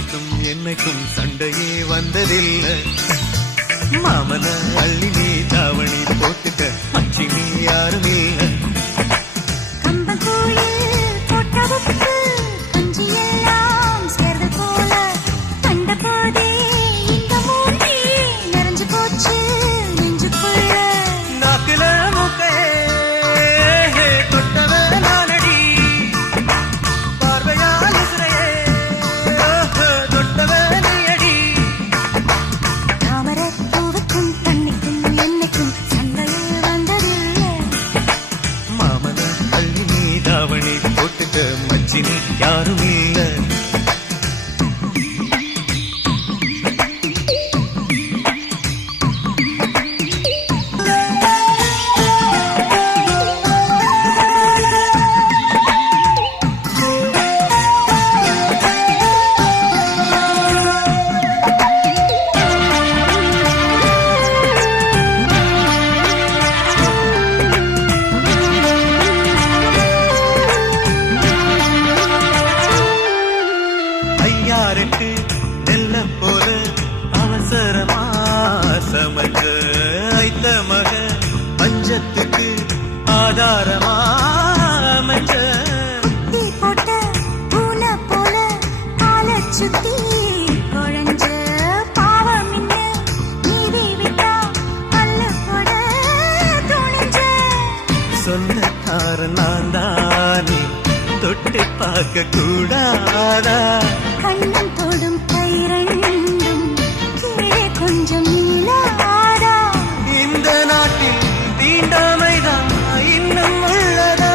அன்னிக்கும் என்னைக்கும் சண்டையே வந்ததில்லை. மாமன அள்ளி நீ தாவணி போட்டுக்க அச்சி நீ யாரும் இல்லை. மச்சினி யாரும் இல்ல. நெல்ல போல அவசரமா சமைச்ச ஐத்த மக பஞ்சத்துக்கு ஆதாரமா அமைச்ச போட்ட பூன போல கால சுத்தி குழஞ்ச பாவம் நீதி விட்டா அல்ல போட துணிஞ்ச சொந்தக்கார நான் தானே தொட்டு பார்க்க கூடாதா. கண்ணம் தொடும் கை ரெண்டும் கீழே கொஞ்சம் நீளாதா. இந்த நாட்டில் தீண்டாமைதான் இன்னும் உள்ளதா.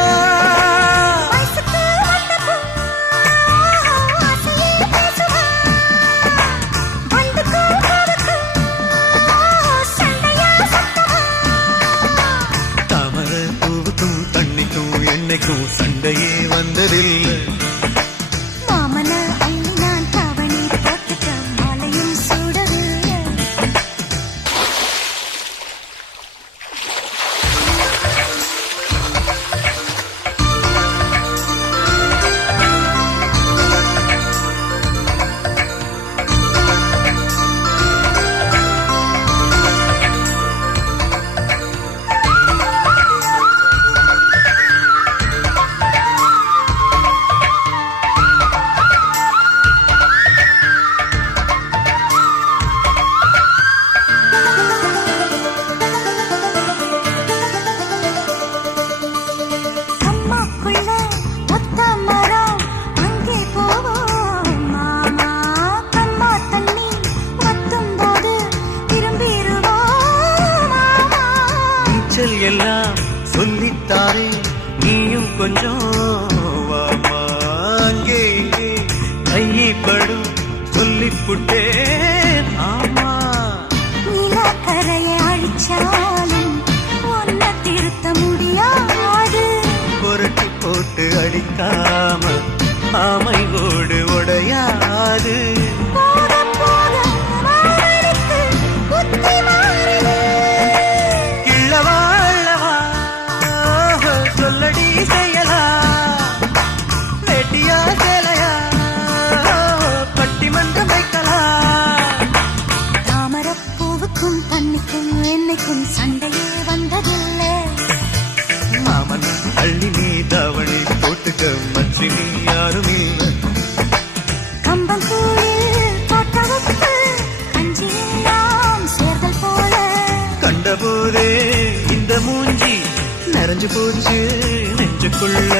தாமர பூவுக்கும் தண்ணிக்கும் என்னைக்கும் சண்டையே வந்ததில்லை. எல்லாம் சொல்லித்தாரே நீயும் கொஞ்சம் வாமா. அங்கே இங்கே கைப்படும் சொல்லிப்புட்டே ஆமா. நிலக்கரையை அழிச்சாலும் ஒன்ன திருத்த முடியாது. புரட்டி போட்டு அடிக்காம ஆமை ஓடு உடையாது. சொல்லடி செய்யலா வெட்டியா சேலையா பட்டிமன்றம் வைக்கலாம். தாமரப்பூவுக்கும் தண்ணிக்கும் என்னைக்கும் சண்டையே வந்ததில்லை. மாமன் அள்ளி நீ தாவணி போட்டுக்க மச்சினி யாரும் இல்லை. கம்பங்கூழில் போட்டவுக்கு அஞ்சி எல்லாம் சேர்தல் போல கண்டபோதே இந்த மூஞ்சி நிறைஞ்சு போச்சு நெஞ்சுக்குள்ள.